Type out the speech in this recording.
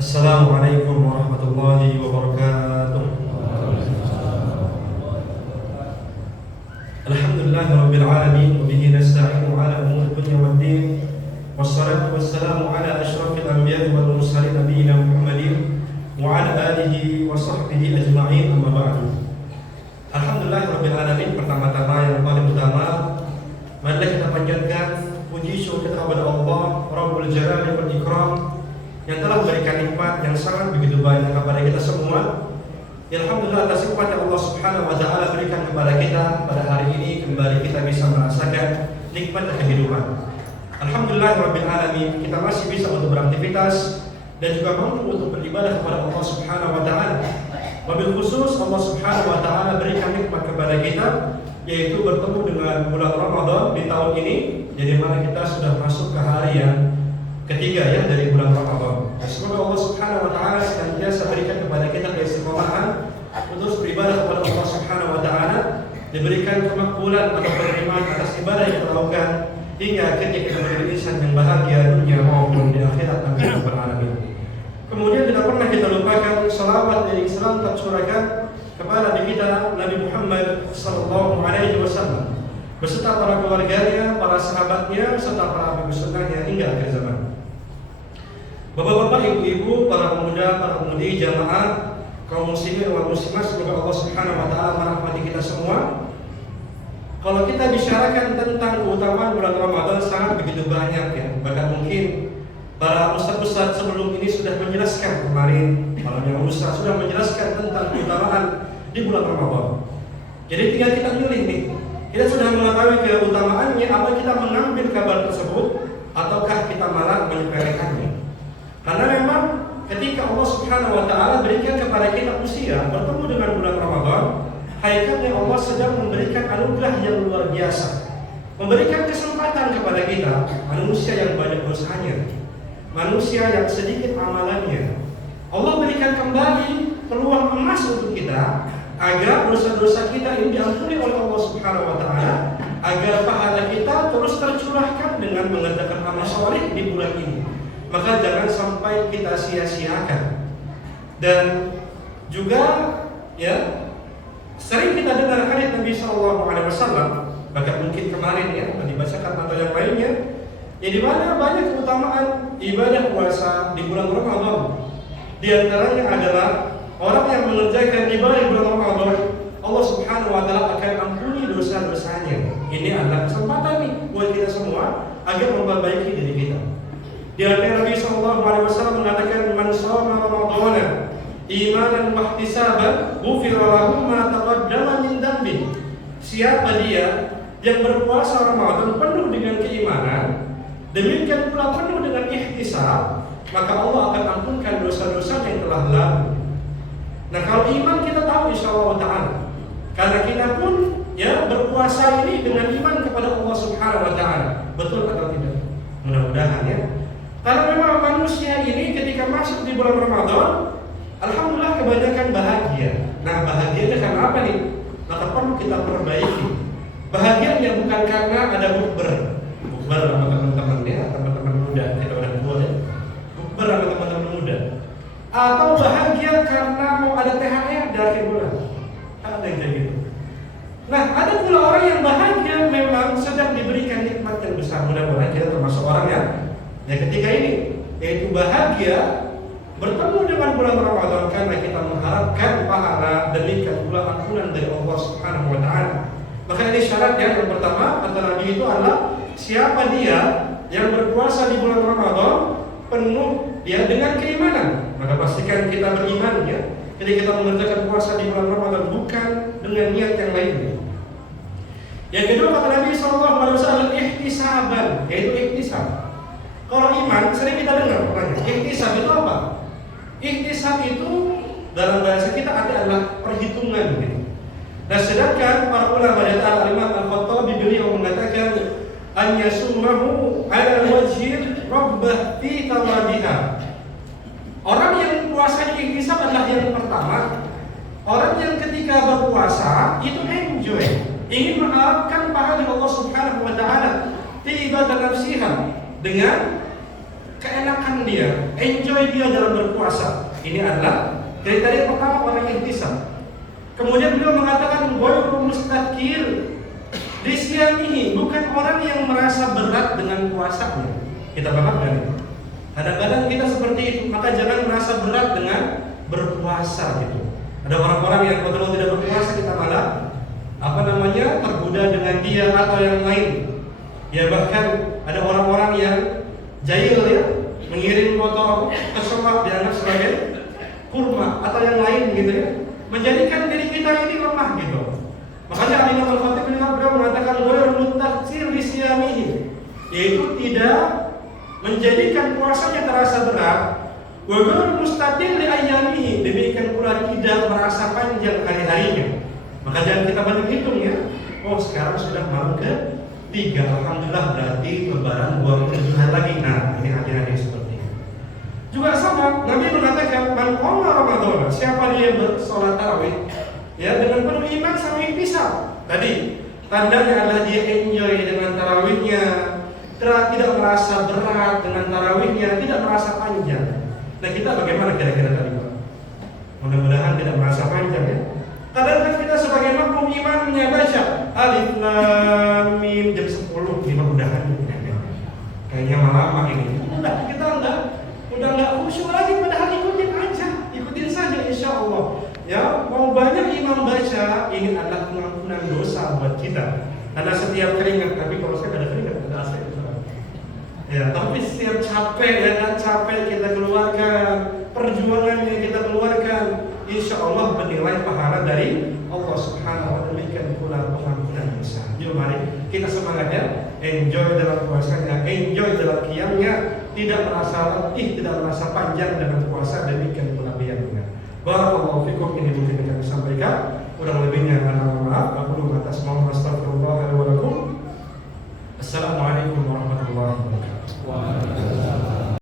Assalamualaikum warahmatullahi wabarakatuh. Alhamdulillahirabbil alamin wa bihi nasta'inu ala umuri dunya waddin. Wassalatu wassalamu ala asyrafil anbiya'i wal mursalin nabiyina Muhammadin wa ala alihi wa sahbihi ajma'in, amma ba'du. Alhamdulillahirabbil alamin. Pertama-tama yang paling utama, marilah kita panjatkan puji syukur kepada Allah Rabbul Jalali wal Ikram yang telah memberikan nikmat yang sangat begitu banyak kepada kita semua. Alhamdulillah atas nikmat yang Allah Subhanahu wa taala berikan kepada kita pada hari ini, kembali kita bisa merasakan nikmat kehidupan. Alhamdulillahirabbil alamin, kita masih bisa untuk beraktivitas dan juga mampu untuk beribadah kepada Allah Subhanahu wa taala. Wabil khusus Allah Subhanahu wa taala berikan nikmat kepada kita, yaitu bertemu dengan bulan Ramadan di tahun ini, jadi mana kita sudah masuk ke hari yang ketiga ya dari bulan Ramadan. Semoga Allah Subhanahu wa taala senantiasa berikan kepada kita keistiqomahan untuk beribadah kepada Allah Subhanahu wa taala, diberikan kemakbulan atau penerimaan atas ibadah yang kita lakukan hingga akhirnya kita menjadi insan yang bahagia dunia maupun di akhirat. Amin ya rabbal alamin. Kemudian tidak pernah kita lupakan salawat dari Islam tercurahkan kepada Nabi kita Nabi Muhammad sallallahu alaihi wasallam beserta para keluarganya, para sahabatnya, serta para pengikut sunnahnya hingga akhir zaman. Bapak-bapak, ibu-ibu, para pemuda, para pemudi, jamaah, kaum muslimin wal muslimat, semoga Allah Subhanahu wa taala merahmati kita semua. Kalau kita bicarakan tentang keutamaan bulan Ramadan sangat begitu banyak ya. Bahkan mungkin para ustaz-ustaz sebelum ini sudah menjelaskan kemarin, para yang ustaz sudah menjelaskan tentang keutamaan di bulan Ramadan. Jadi tinggal kita pilih nih. Kita sudah mengetahui keutamaannya, apa kita mengambil kabar tersebut ataukah kita malah menyepelekannya. Karena memang ketika Allah Subhanahu wa taala berikan kepada kita usia bertemu dengan bulan Ramadan, hakikatnya Allah sedang memberikan anugerah yang luar biasa. Memberikan kesempatan kepada kita, manusia yang banyak dosanya, manusia yang sedikit amalannya. Allah berikan kembali peluang emas untuk kita agar dosa-dosa kita ini diampuni oleh Allah Subhanahu wa taala, agar pahala kita terus tercurahkan dengan mengerjakan amal saleh di bulan ini. Maka jangan sampai kita sia-siakan. Dan juga ya, sering kita dengar hadits Nabi sallallahu alaihi wasallam, bahkan mungkin kemarin ya dibacakan atau yang lainnya, ya di mana banyak keutamaan ibadah puasa di bulan Ramadan. Di antaranya adalah orang yang mengerjakan ibadah di bulan Ramadan, Allah Subhanahu wa taala akan ampuni dosa-dosanya. Ini adalah kesempatan nih buat kita semua agar memperbaiki diri kita. Di antara Nabi sallallahu alaihi wasallam mengatakan, "Man shoma Ramadhana imanan wa ihtisaban, ghufira lahu ma taqaddama min dhanbi." Siapa dia yang berpuasa Ramadan penuh dengan keimanan, demikian pula penuh dengan ihtisab, maka Allah akan ampunkan dosa-dosa yang telah lalu. Nah, kalau iman kita tahu insyaallah taala, karena kita pun ya berpuasa ini dengan iman kepada Allah Subhanahu wa taala. Betul atau tidak? Mudah-mudahan ya. Karena memang manusia ini ketika masuk di bulan Ramadan, alhamdulillah kebanyakan bahagia. Nah, bahagianya karena apa nih? Maka perlu kita perbaiki. Bahagianya bukan karena ada bukber sama teman-temannya, teman-teman muda, tidak orang tua ya. Bukber sama teman-teman muda. Atau bahagia karena mau ada THR di akhir bulan. Ada yang kayak gitu. Nah, ada pula orang yang bahagia memang sedang diberikan nikmat yang besar. Mudah-mudahan kita termasuk orang yang ketiga ini, yaitu bahagia bertemu dengan bulan Ramadan karena kita mengharapkan pahala demikian pula ampunan dari Allah Subhanahu wa taala. Maka ini syaratnya yang pertama kata Nabi itu adalah siapa dia yang berpuasa di bulan Ramadan penuh dia dengan keimanan. Maka pastikan kita beriman ya. Jadi kita mengerjakan puasa di bulan Ramadan bukan dengan niat yang lainnya. Yang kedua kata Nabi sallallahu alaihi wasallam ihtisaban, yaitu ihtisab. Kalau iman sering kita dengar orangnya. Ihtisab itu apa? Ihtisab itu dalam bahasa kita adalah perhitungan gitu. Nah, sedangkan para ulama dari Al-Imam Al-Khattabi beliau mengatakan an yasumahu ala wajhi rabbah fi tawabiha. Orang yang puasa ihtisab adalah yang pertama. Orang yang ketika berpuasa itu enjoy, ingin mengharapkan pahala Allah Subhanahu wa taala, tiba dan nafsiha dengan keenakan dia, enjoy dia dalam berpuasa. Ini adalah kriteria pertama orang ihtisab. Kemudian beliau mengatakan ghairu mustakir disyamihi, bukan orang yang merasa berat dengan puasanya. Kita paham kan? Kadang-kadang kita seperti itu, maka jangan merasa berat dengan berpuasa gitu. Ada orang-orang yang betul tidak berpuasa, kita malah tergoda dengan dia atau yang lain. Ya bahkan ada orang-orang yang jahil ya, mengirim foto kesemak dianggap sebagai kurma atau yang lain gitu ya, menjadikan diri kita ini lemah gitu. Makanya Imam Al-Khatib beliau mengatakan ghairu mutaktsir bisyamihi, yaitu tidak menjadikan puasanya terasa berat. Wa ghairu mustatil li ayyamihi, demikian pula tidak merasa panjang hari-harinya. Maka jangan kita balik hitung ya. Oh sekarang sudah malam ke-3, alhamdulillah berarti lebaran 27 hari lagi. Nah ini hati-hati seperti ini. Juga sama, Nabi mengatakan man qama Ramadan, siapa dia yang bersolat tarawih ya dengan penuh iman sama ihtisab. Tadi tandanya adalah dia enjoy dengan tarawihnya, tidak merasa berat dengan tarawihnya, tidak merasa panjang. Nah kita bagaimana kira-kira tadi Pak? Mudah-mudahan tidak merasa panjang ya. Kadang-kadang kita sebagai makmum imannya baca Alif Lam Mim jam 10, mudah-mudahan kayaknya lama ini. Kita udah nggak khusyuk lagi, padahal ikutin saja insya Allah. Ya, mau banyak imam baca, ini adalah pengampunan dosa buat kita. Karena setiap keringat, tapi kalau saya ada keringat, ada aset. Ya, tapi setiap capek kita keluarkan, perjuangan yang kita keluarkan, insya Allah bernilai pahala dari Allah Subhanahu wa Ta'ala. Demikian pula pengampunan dosa. Yuk mari kita semangat ya, enjoy dalam puasanya, enjoy dalam qiyamnya, tidak merasa letih, tidak merasa panjang dengan puasa. Demikian pula biarnya. Barakallahu fikum, ini mungkin kami sampaikan. Kurang lebih